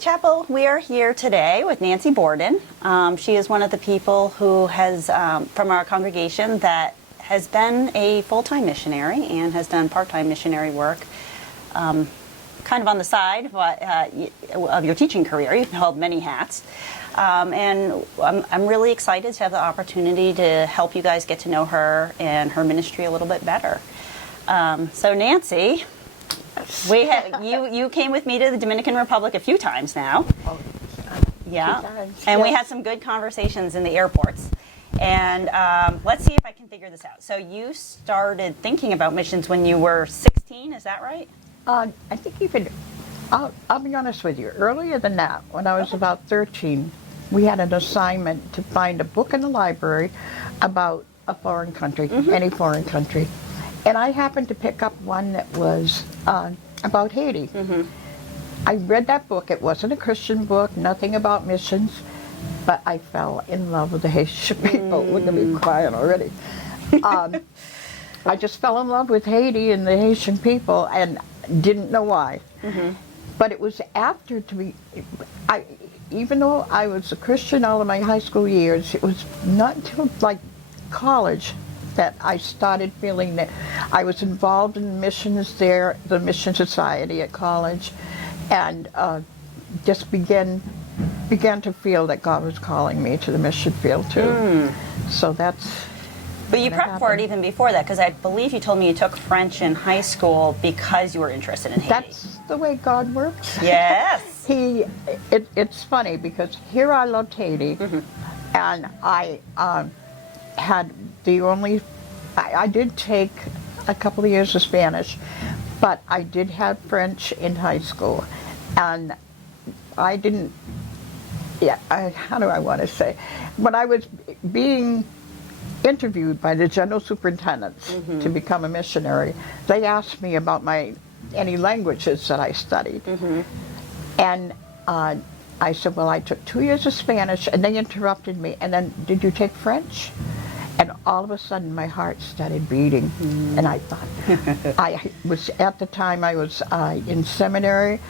Chapel. We are here today with Nancy Borden. She is one of the people who has, from our congregation, that has been a full-time missionary and has done part-time missionary work, kind of on the side of your teaching career. You've held many hats. And I'm really excited to have the opportunity to help you guys get to know her and her ministry a little bit better. So Nancy, you came with me to the Dominican Republic a few times now. Oh, yeah, times, and yes. we had some good conversations in the airports. And let's see if I can figure this out. So you started thinking about missions when you were 16, is that right? I think even, I'll be honest with you, earlier than that, when I was about 13, we had an assignment to find a book in the library about a foreign country, any foreign country. And I happened to pick up one that was about Haiti. I read that book. It wasn't a Christian book, nothing about missions, but I fell in love with the Haitian people. Look at me crying already. I just fell in love with Haiti and the Haitian people and didn't know why. But it was after even though I was a Christian all of my high school years, it was not until like college that I started feeling that I was involved in missions there, the Mission Society at college, and just began to feel that God was calling me to the mission field too. So that's. But you prepped for it even before that, because I believe you told me you took French in high school because you were interested in Haiti. That's the way God works. Yes. It's funny because here I loved Haiti, and I had I did take a couple of years of Spanish, but I did have French in high school, and I didn't, how do I want to say, when I was being interviewed by the general superintendents to become a missionary, they asked me about any languages that I studied. And I said, well, I took 2 years of Spanish, and they interrupted me, and then, did you take French? And all of a sudden, my heart started beating, and I thought, at the time I was in seminary,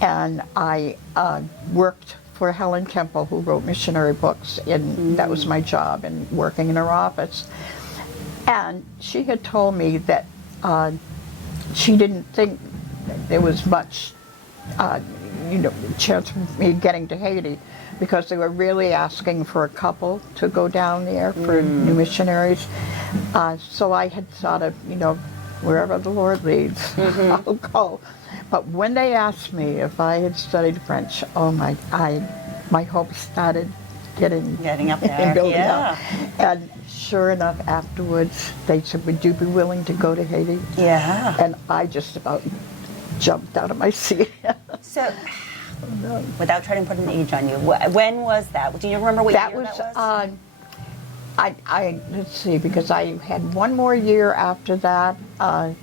and I worked for Helen Temple, who wrote missionary books, and that was my job, and working in her office. And she had told me that she didn't think there was much chance of me getting to Haiti, because they were really asking for a couple to go down there for new missionaries. So I had thought of, wherever the Lord leads, I'll go. But when they asked me if I had studied French, my hopes started getting up there. And building up. And sure enough, afterwards, they said, would you be willing to go to Haiti? Yeah. And I just about jumped out of my seat. So, without trying to put an age on you, when was that? Do you remember what year that was? Let's see, because I had one more year after that. I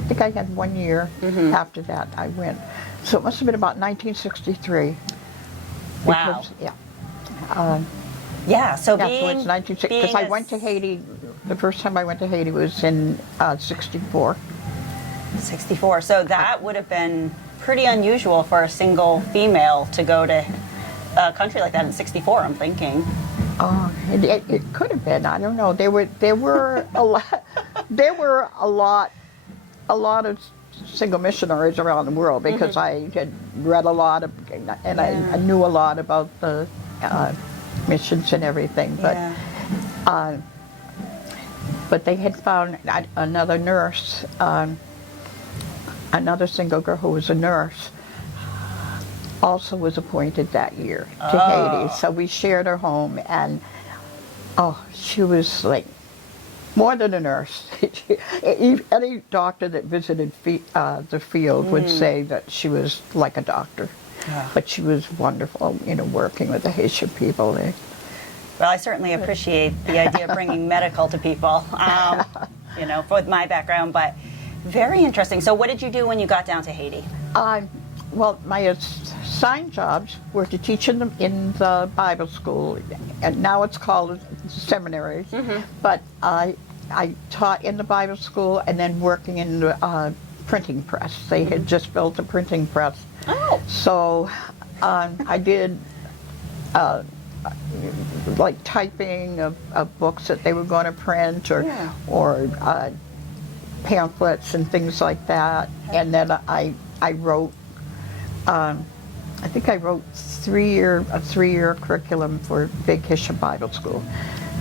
think I had 1 year after that I went. So it must have been about 1963. Wow. Because, so it's 1960, because I went to Haiti, the first time I went to Haiti was in 64. 64. So that would have been pretty unusual for a single female to go to a country like that in 64, I'm thinking. Oh, it could have been. I don't know. There were a lot. There were a lot of single missionaries around the world, because I had read a lot of, and I knew a lot about the missions and everything. But they had found another nurse, another single girl who was a nurse, also was appointed that year to Haiti. So we shared her home, and she was like more than a nurse. Any doctor that visited the field would say that she was like a doctor. But she was wonderful, working with the Haitian people. Well, I certainly appreciate the idea of bringing medical to people, with my background, but very interesting. So what did you do when you got down to Haiti? Well, my assigned jobs were to teach in the Bible school, and now it's called seminaries. But I taught in the Bible school, and then working in the printing press. They had just built a printing press. So I did like typing of books that they were going to print, or pamphlets and things like that. And then I wrote. I think I wrote a 3-year curriculum for Vacation Bible School,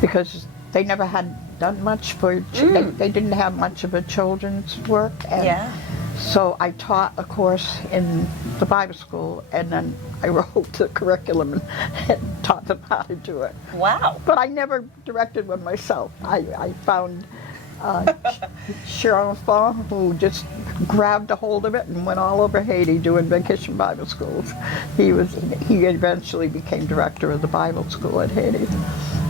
because they never had done much for. They didn't have much of a children's work. And so I taught a course in the Bible school, and then I wrote the curriculum and taught them how to do it. Wow. But I never directed one myself. I found Sharon Fawn, who just grabbed a hold of it and went all over Haiti doing Vacation Bible Schools. He eventually became director of the Bible school at Haiti.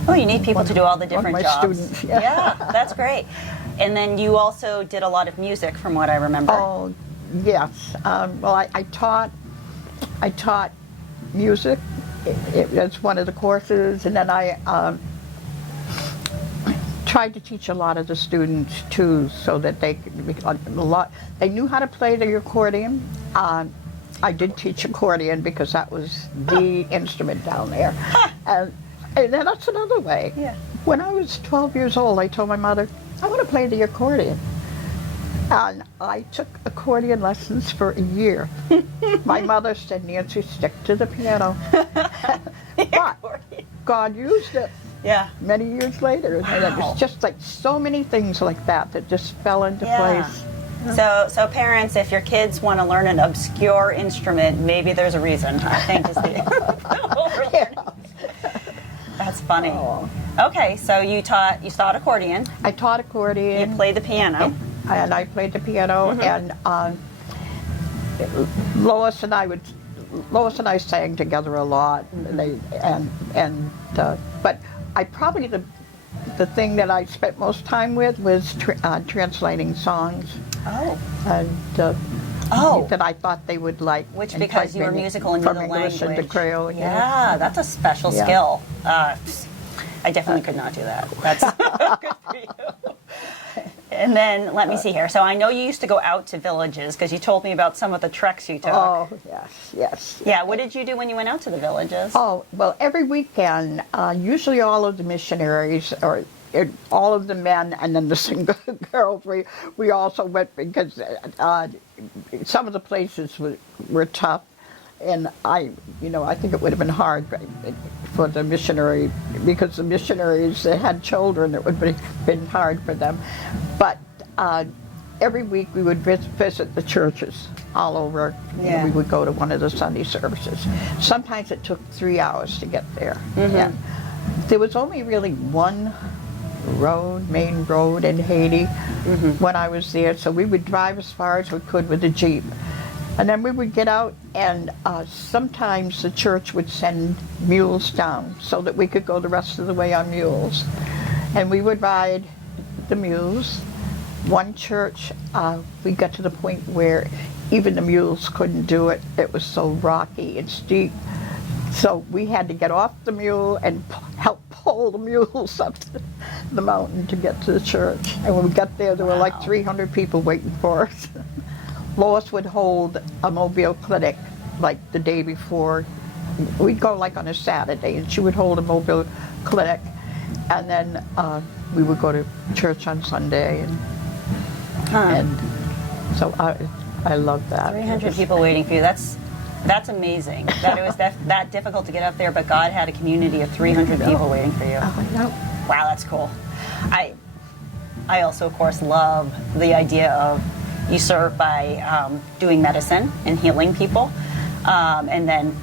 Oh, you need people to do all the different one of my jobs. students, Yeah, that's great. And then you also did a lot of music, from what I remember. Oh, yes. Well, I taught music. It's one of the courses, and then I tried to teach a lot of the students too, so that they knew how to play the accordion. I did teach accordion because that was the instrument down there. And then that's another way. Yeah. When I was 12 years old, I told my mother, I want to play the accordion. And I took accordion lessons for a year. My mother said, Nancy, stick to the piano. But God used it. Yeah. Many years later. Wow. And it was just like so many things like that just fell into place. So parents, if your kids want to learn an obscure instrument, maybe there's a reason, I think, is the That's funny. Oh. Okay, so you taught accordion. I taught accordion. You played the piano. And I played the piano, and Lois and I sang together a lot. But I probably the thing that I spent most time with was translating songs. Oh. And that I thought they would like. Which, because you were musical and knew the language. From English into Creole. Yeah, that's a special skill. I definitely could not do that. That's good for you. And then, let me see here. So I know you used to go out to villages, because you told me about some of the treks you took. Oh, yes. Yeah, what did you do when you went out to the villages? Oh, well, every weekend, usually all of the missionaries, or all of the men, and then the single girls, we also went, because some of the places were tough. And I think it would have been hard for the missionary, because the missionaries, they had children. It would have been hard for them. But every week we would visit the churches all over. Yeah. We would go to one of the Sunday services. Sometimes it took 3 hours to get there. Mm-hmm. And there was only really one main road in Haiti when I was there. So we would drive as far as we could with a Jeep. And then we would get out, and sometimes the church would send mules down so that we could go the rest of the way on mules. And we would ride the mules. One church, we got to the point where even the mules couldn't do it. It was so rocky and steep. So we had to get off the mule and help pull the mules up the mountain to get to the church. And when we got there were like 300 people waiting for us. Lois would hold a mobile clinic like the day before. We'd go like on a Saturday, and she would hold a mobile clinic, and then we would go to church on Sunday, and so I love that. 300 people waiting for you. That's amazing. That it was that difficult to get up there, but God had a community of 300 people waiting for you. I know. Wow, that's cool. I also, of course, love the idea of you serve by doing medicine and healing people, and then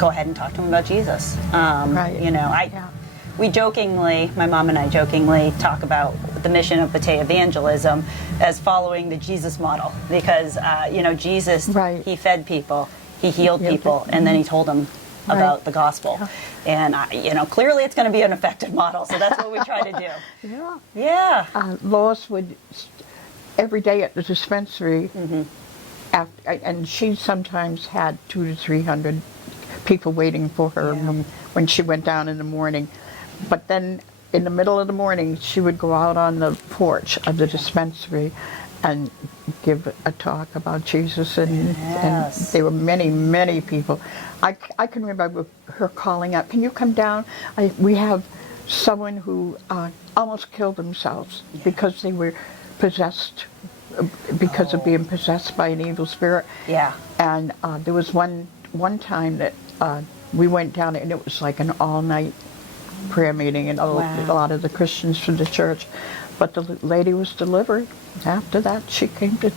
go ahead and talk to them about Jesus. Right. We jokingly, my mom and I jokingly talk about the mission of Bate evangelism as following the Jesus model, because Jesus, he fed people, he healed people, and then he told them about the gospel. And clearly it's going to be an effective model, so that's what we try to do. Yeah. Lois would every day at the dispensary, and she sometimes had 200 to 300 people waiting for her when she went down in the morning. But then in the middle of the morning, she would go out on the porch of the dispensary and give a talk about Jesus, and Yes. there were many, many people. I can remember her calling out, "Can you come down? We have someone who almost killed themselves because they were possessed, because of being possessed by an evil spirit." Yeah. And there was one time that we went down, and it was like an all-night prayer meeting, and a lot of the Christians from the church. But the lady was delivered. After that, she came to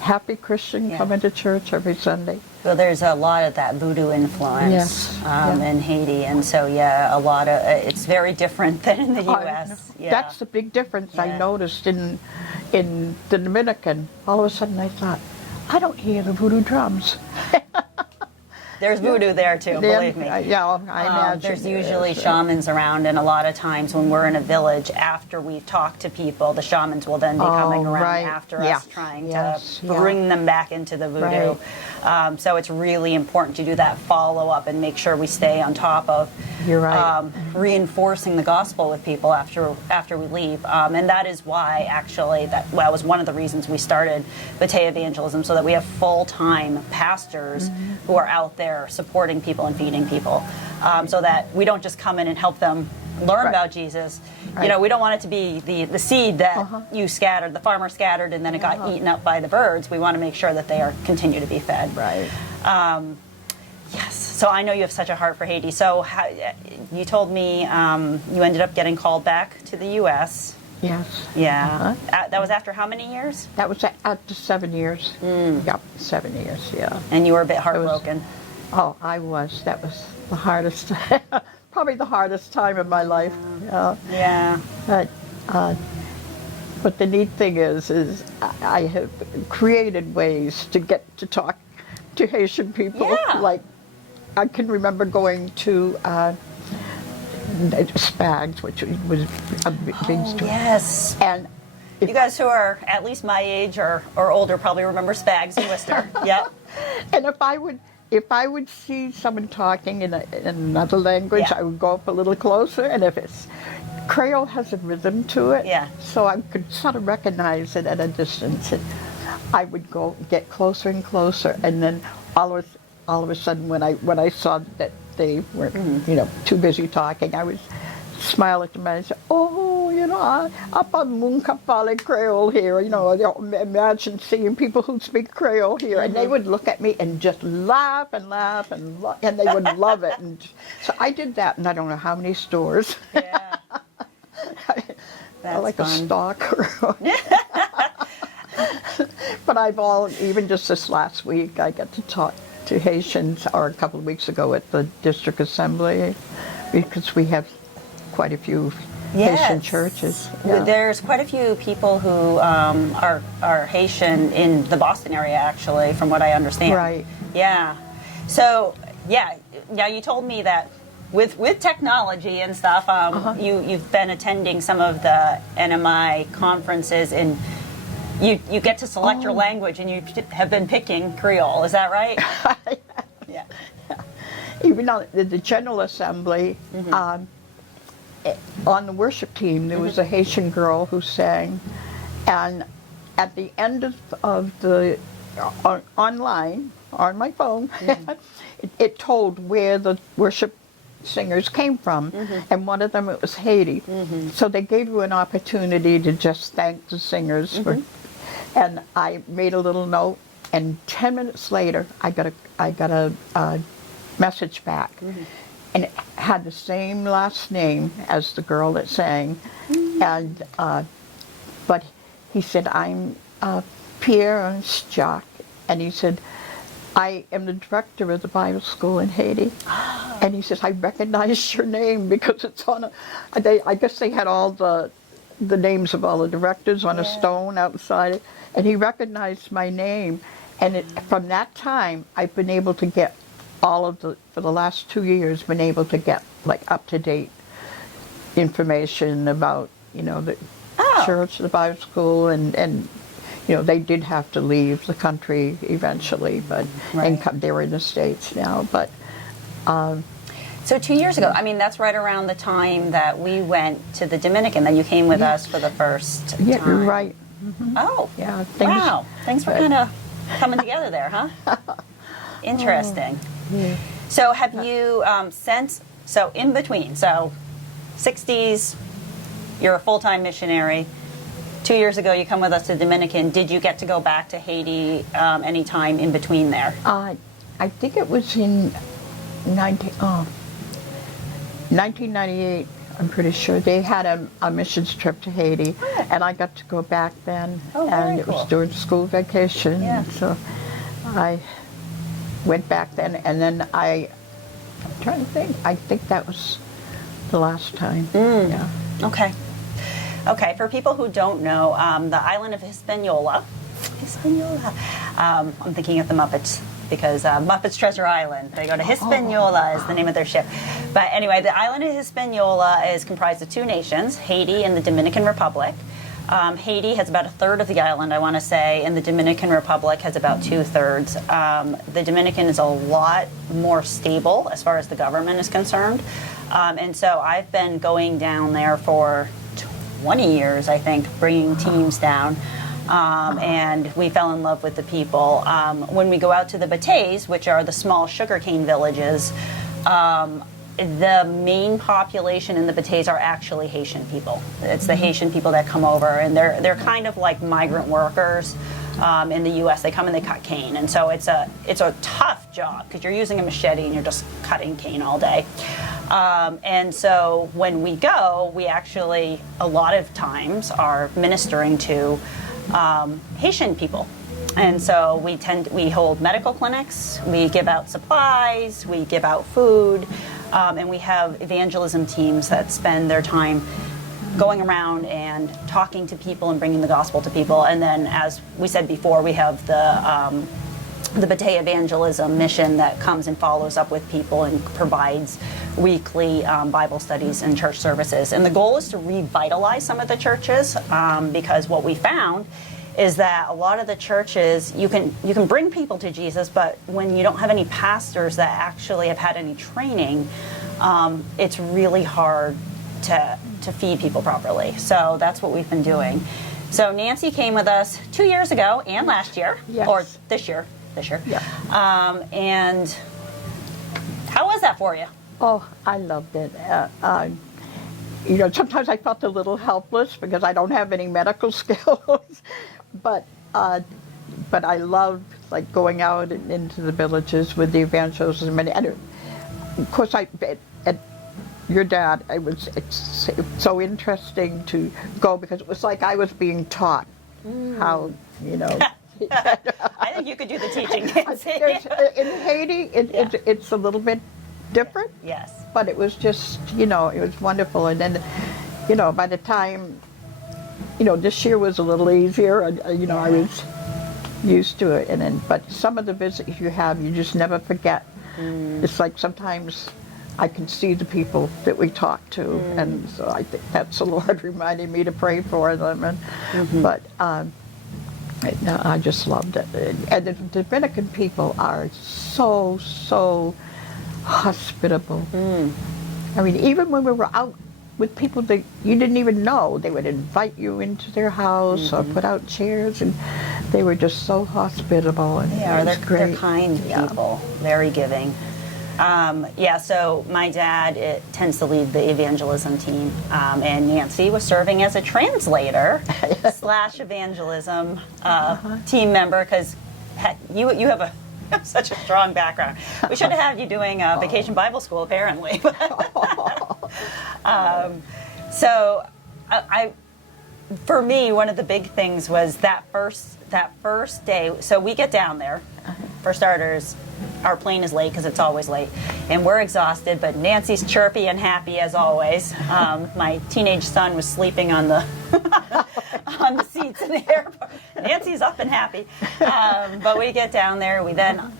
happy Christian, coming to church every Sunday. Well, there's a lot of that voodoo influence in Haiti, and so a lot of it's very different than in the U.S. That's the big difference I noticed in the Dominican. All of a sudden, I thought, I don't hear the voodoo drums. There's voodoo there too, believe me. Yeah, I imagine. There's usually shamans around, and a lot of times when we're in a village, after we've talked to people, the shamans will then be coming around after us, trying to bring them back into the voodoo. So it's really important to do that follow-up and make sure we stay on top of reinforcing the gospel with people after we leave. And that is why, actually, that was one of the reasons we started Bate Evangelism, so that we have full-time pastors who are out there supporting people and feeding people, so that we don't just come in and help them learn about Jesus. You know, we don't want it to be the seed that you scattered, the farmer scattered, and then it got eaten up by the birds. We want to make sure that they continue to be fed. Right. Yes. So I know you have such a heart for Haiti. So you told me you ended up getting called back to the U.S. Yes. Yeah. That was after how many years? That was after 7 years. Yep, 7 years, And you were a bit heartbroken. I was. That was the hardest, probably the hardest time of my life. Yeah. But the neat thing is I have created ways to get to talk to Haitian people. Yeah. Like, I can remember going to Spags, which was a big store. Yes. And you guys who are at least my age or older probably remember Spags in Worcester. Yep. And if I would see someone talking in another language, I would go up a little closer, and if it's Creole has a rhythm to it, so I could sort of recognize it at a distance. And I would get closer and closer, and then all of a sudden, when I saw that they were too busy talking, I would smile at them and say, "Oh, apa nunca fale Creole here." Imagine seeing people who speak Creole here, and they would look at me and just laugh and laugh and they would love it. And so I did that, and I don't know how many stores. Yeah. That's like fun. a stalker. But even just this last week, I got to talk to Haitians, or a couple of weeks ago at the district assembly, because we have quite a few Haitian churches. Yeah. There's quite a few people who are Haitian in the Boston area, actually, from what I understand. Right. Yeah. So, now you told me that with technology and stuff, you've been attending some of the NMI conferences, and you get to select your language, and you have been picking Creole. Is that right? Yeah. Even on the General Assembly, on the worship team, there was a Haitian girl who sang, and at the end of the online on my phone, it told where the worship singers came from, and one of them, it was Haiti. So they gave you an opportunity to just thank the singers and I made a little note, and 10 minutes later I got a message back, and it had the same last name as the girl that sang, and but he said, "I'm Pierre Jacques," and he said, "I am the director of the Bible school in Haiti." And he says, "I recognize your name because it's on I guess they had all the names of all the directors on a stone outside, and he recognized my name. And from that time, I've been able to get for the last 2 years, been able to get like up-to-date information about, the church, the Bible school, and they did have to leave the country eventually, but they were in the States now. But so 2 years ago, that's right around the time that we went to the Dominican, that you came with us for the first time. Yeah, right. Oh, Yeah, wow. Things were kind of coming together there, huh? Interesting. Yeah. So have you so in between, so 60s, you're a full-time missionary. 2 years ago, you come with us to Dominican. Did you get to go back to Haiti any time in between there? I think it was in 1998, I'm pretty sure. They had a missions trip to Haiti, and I got to go back then. Oh, very and it cool. was during school vacation. Yeah. So I went back then, and then I'm trying to think. I think that was the last time. Yeah. Okay. Okay, for people who don't know, the island of Hispaniola, I'm thinking of the Muppets because Muppets Treasure Island. They go to Hispaniola is the name of their ship. But anyway, the island of Hispaniola is comprised of two nations, Haiti and the Dominican Republic. Haiti has about a third of the island, I want to say, and the Dominican Republic has about 2/3. The Dominican is a lot more stable as far as the government is concerned. And so I've been going down there for 20 years, I think, bringing teams down. And we fell in love with the people. When we go out to the Batays, which are the small sugarcane villages, the main population in the Batays are actually Haitian people. It's the Haitian people that come over, and they're kind of like migrant workers in the U.S. They come and they cut cane, and so it's a tough job because you're using a machete and you're just cutting cane all day. And so when we go, we actually a lot of times are ministering to Haitian people. And so we hold medical clinics, we give out supplies, we give out food, and we have evangelism teams that spend their time going around and talking to people and bringing the gospel to people. And then, as we said before, we have the Batey Evangelism mission that comes and follows up with people and provides weekly Bible studies and church services. And the goal is to revitalize some of the churches because what we found is that a lot of the churches, you can bring people to Jesus, but when you don't have any pastors that actually have had any training, it's really hard to feed people properly. So that's what we've been doing. So Nancy came with us 2 years ago and last year, Yes. or this year. Yeah. And how was that for you? Oh, I loved it. You know, sometimes I felt a little helpless because I don't have any medical skills, but I loved like going out into the villages with the evangelism, and of course at your dad, it's so interesting to go because it was like I was being taught how, you know. I think you could do the teaching, Nancy. In Haiti, it's a little bit different. Yes. But it was just, you know, it was wonderful. And then, you know, by the time, you know, this year was a little easier. You know, I was used to it. And then, but some of the visits you have, you just never forget. It's like sometimes I can see the people that we talk to, and so I think that's the Lord reminding me to pray for them. And but no, I just loved it. And the Dominican people are so hospitable. I mean, even when we were out with people that you didn't even know, they would invite you into their house or put out chairs, and they were just so hospitable. And They're kind people, very giving. So my dad tends to lead the evangelism team, and Nancy was serving as a translator / evangelism team member because you have such a strong background. We should have had you doing Vacation Bible School, apparently. For me, one of the big things was that first day. So we get down there. For starters, our plane is late because it's always late, and we're exhausted. But Nancy's chirpy and happy as always. My teenage son was sleeping on the on the seats in the airport. Nancy's up and happy. But we get down there. We then,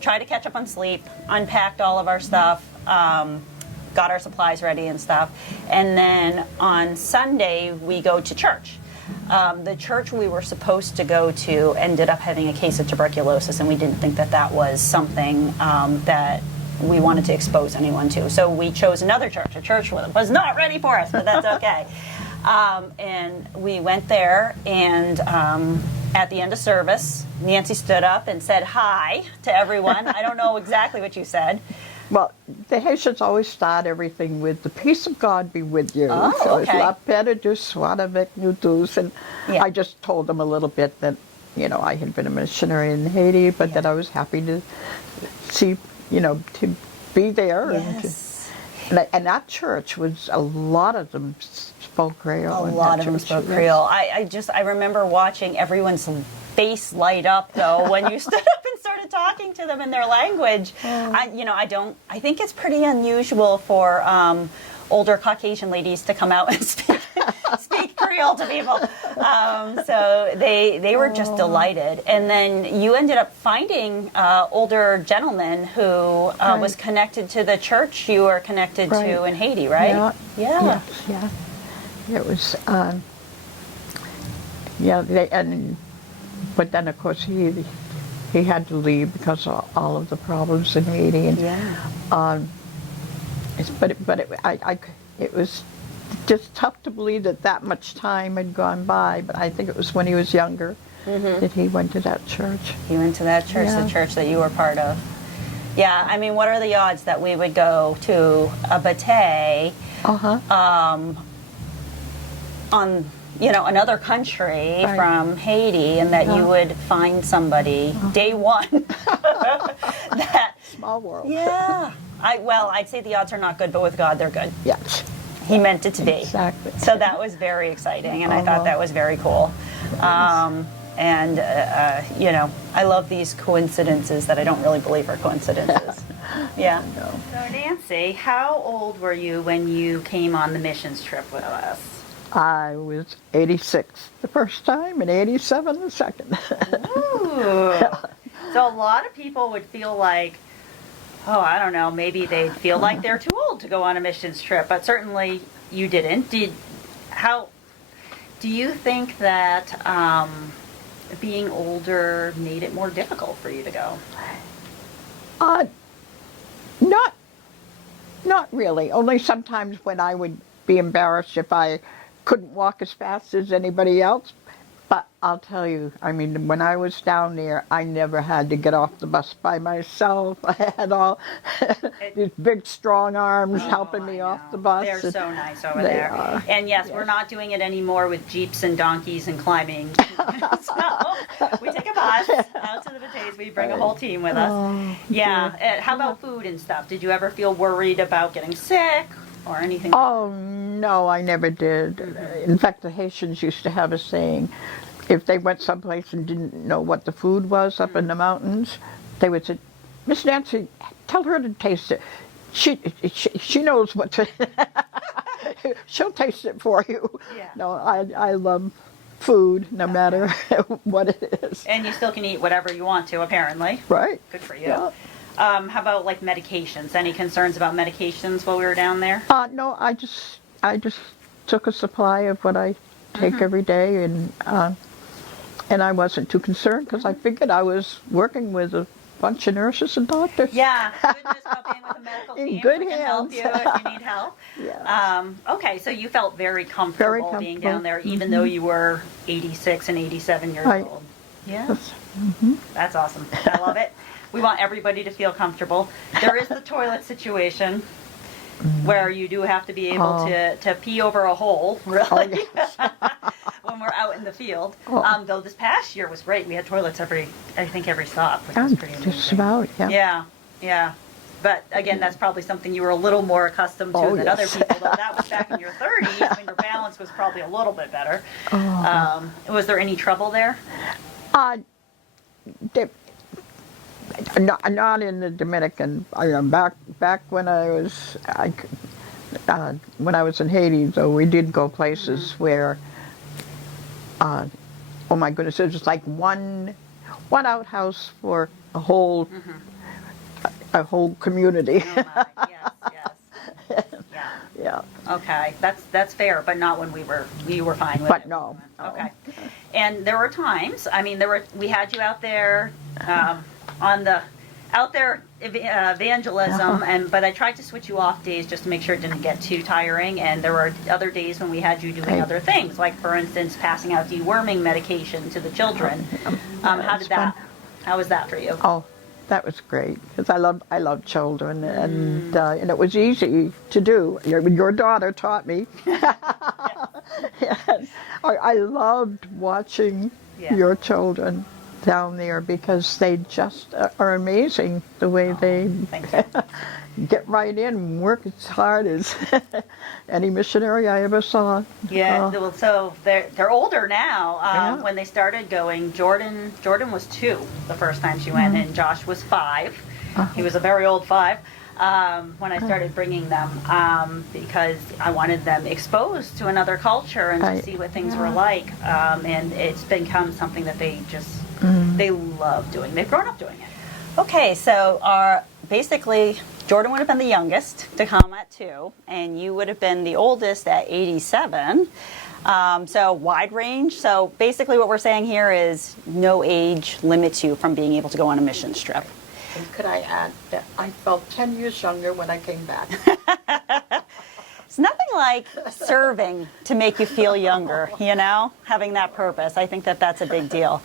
try to catch up on sleep. Unpacked all of our stuff. Got our supplies ready and stuff. And then on Sunday we go to church. The church we were supposed to go to ended up having a case of tuberculosis, and we didn't think that was something that we wanted to expose anyone to. So we chose another church. A church was not ready for us, but that's okay. And we went there, and at the end of service, Nancy stood up and said hi to everyone. I don't know exactly what you said. Well, the Haitians always start everything with "the peace of God be with you." Oh, so it's okay. "la paix de Dieu soit avec nous tous," and Yeah. I just told them a little bit that, I had been a missionary in Haiti, but that I was happy to see, to be there. Yes. And that church was, a lot of them spoke Creole. A in lot that of them church, spoke yes. Creole. I remember watching everyone's face light up though when you stood up and started talking to them in their language. I think it's pretty unusual for older Caucasian ladies to come out and speak Creole to people. So they were just delighted. And then you ended up finding older gentleman who was connected to the church you were connected to in Haiti, right? Yeah. Yes, yeah. It was, but then of course he had to leave because of all of the problems in Haiti. And, it was just tough to believe that much time had gone by, but I think it was when he was younger that he went to that church. He went to that church, the church that you were part of. Yeah, I mean, what are the odds that we would go to a bate on another country from Haiti, and that you would find somebody day one that Small world. Yeah. I'd say the odds are not good, but with God they're good. Yes. He meant it to be. Exactly. So that was very exciting, and I thought that was very cool. I love these coincidences that I don't really believe are coincidences. Yeah. No. So Nancy, how old were you when you came on the missions trip with us? I was 86 the first time and 87 the second. Ooh. So a lot of people would feel like, I don't know, maybe they'd feel like they're too old to go on a missions trip, but certainly you didn't. Do you think that being older made it more difficult for you to go? Not really. Only sometimes when I would be embarrassed if I couldn't walk as fast as anybody else. But I'll tell you, I mean, when I was down there, I never had to get off the bus by myself. I had all these big, strong arms helping me off the bus. They're so nice over there. And yes, we're not doing it anymore with jeeps and donkeys and climbing. So we take a bus out to the Batays. We bring a whole team with us. Yeah. How about food and stuff? Did you ever feel worried about getting sick or anything? Oh, no, I never did. In fact, the Haitians used to have a saying, if they went someplace and didn't know what the food was up in the mountains, they would say, "Miss Nancy, tell her to taste it. She knows what to, she'll taste it for you." Yeah. No, I love food, no matter what it is. And you still can eat whatever you want to, apparently. Right. Good for you. Yeah. How about like medications? Any concerns about medications while we were down there? No, I just took a supply of what I take every day, and I wasn't too concerned because I figured I was working with a bunch of nurses and doctors. Yeah, goodness about being with a medical In team. good We can help you hands. if you need help. Yes. Okay, so you felt very comfortable being down there, even though you were 86 and 87 years Right. old. Yeah. That's awesome. I love it. We want everybody to feel comfortable. There is the toilet situation where you do have to be able to pee over a hole, really, when we're out in the field. Though this past year was great. We had toilets every stop, which was pretty amazing. Just about, yeah. Yeah. But again, that's probably something you were a little more accustomed to than other people. Though that was back in your 30s when your balance was probably a little bit better. Was there any trouble there? Not in the Dominican. Back when I was in Haiti, though, we did go places where, oh my goodness, it was like one outhouse for a whole community. Oh my, yes. Yeah. Okay, that's fair, but not when we were fine with it. But no. Okay. And there were times, I mean, we had you out there on the out there evangelism, but I tried to switch you off days just to make sure it didn't get too tiring. And there were other days when we had you doing other things, like for instance, passing out deworming medication to the children. How was that for you? Oh, that was great because I love children, and it was easy to do. Your daughter taught me. Yes. I loved watching your children down there because they just are amazing the way they get right in and work as hard as any missionary I ever saw. Yeah, well, so they're older now. When they started going, Jordan was 2 the first time she went, and Josh was 5. He was a very old 5 when I started bringing them because I wanted them exposed to another culture and to see what things were like. And it's become something that they just they love doing. They've grown up doing it. Okay, so basically Jordan would have been the youngest to come at 2, and you would have been the oldest at 87. So wide range. So basically what we're saying here is no age limits you from being able to go on a missions trip. And could I add that I felt 10 years younger when I came back. It's nothing like serving to make you feel younger, having that purpose. I think that that's a big deal.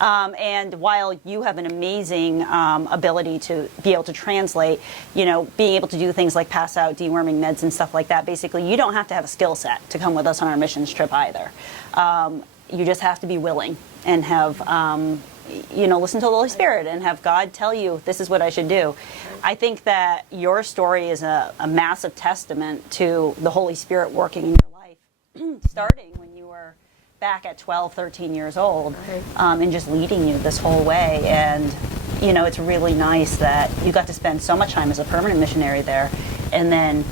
And while you have an amazing ability to be able to translate, being able to do things like pass out deworming meds and stuff like that, basically you don't have to have a skill set to come with us on our missions trip either. You just have to be willing and have, listen to the Holy Spirit and have God tell you this is what I should do. I think that your story is a massive testament to the Holy Spirit working in your life, starting when you were back at 12, 13 years old, and just leading you this whole way. And, it's really nice that you got to spend so much time as a permanent missionary there, and then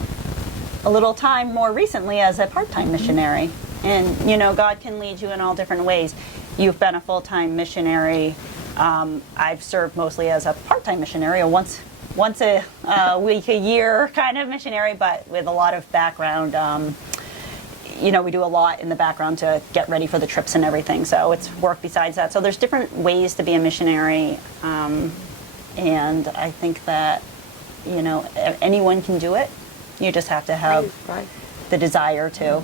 a little time more recently as a part-time missionary. And, God can lead you in all different ways. You've been a full-time missionary. I've served mostly as a part-time missionary, a once a week, a year kind of missionary, but with a lot of background. We do a lot in the background to get ready for the trips and everything. So it's work besides that. So there's different ways to be a missionary. And I think that, anyone can do it. You just have to have the desire to.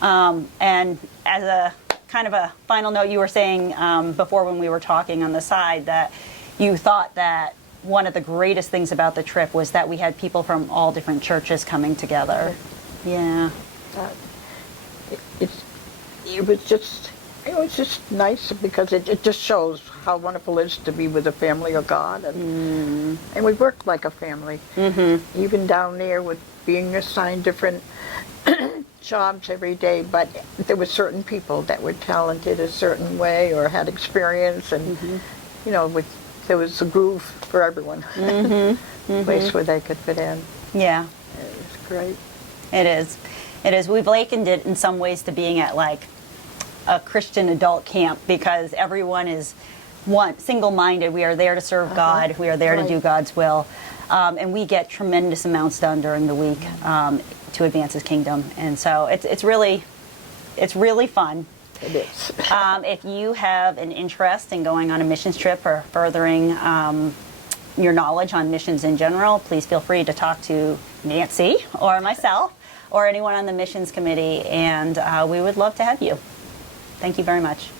And as a kind of a final note, you were saying before when we were talking on the side that you thought that one of the greatest things about the trip was that we had people from all different churches coming together. Yeah. It was just nice because it just shows how wonderful it is to be with a family of God, and we work like a family. Even down there with being assigned different jobs every day, but there were certain people that were talented a certain way or had experience, and there was a groove for everyone. Place where they could fit in. Yeah, it was great. It is. We've likened it in some ways to being at like a Christian adult camp because everyone is single-minded. We are there to serve God. We are there to do God's will. And we get tremendous amounts done during the week to advance His kingdom. And so it's really fun. It is. If you have an interest in going on a missions trip or furthering your knowledge on missions in general, please feel free to talk to Nancy or myself or anyone on the missions committee, and we would love to have you. Thank you very much.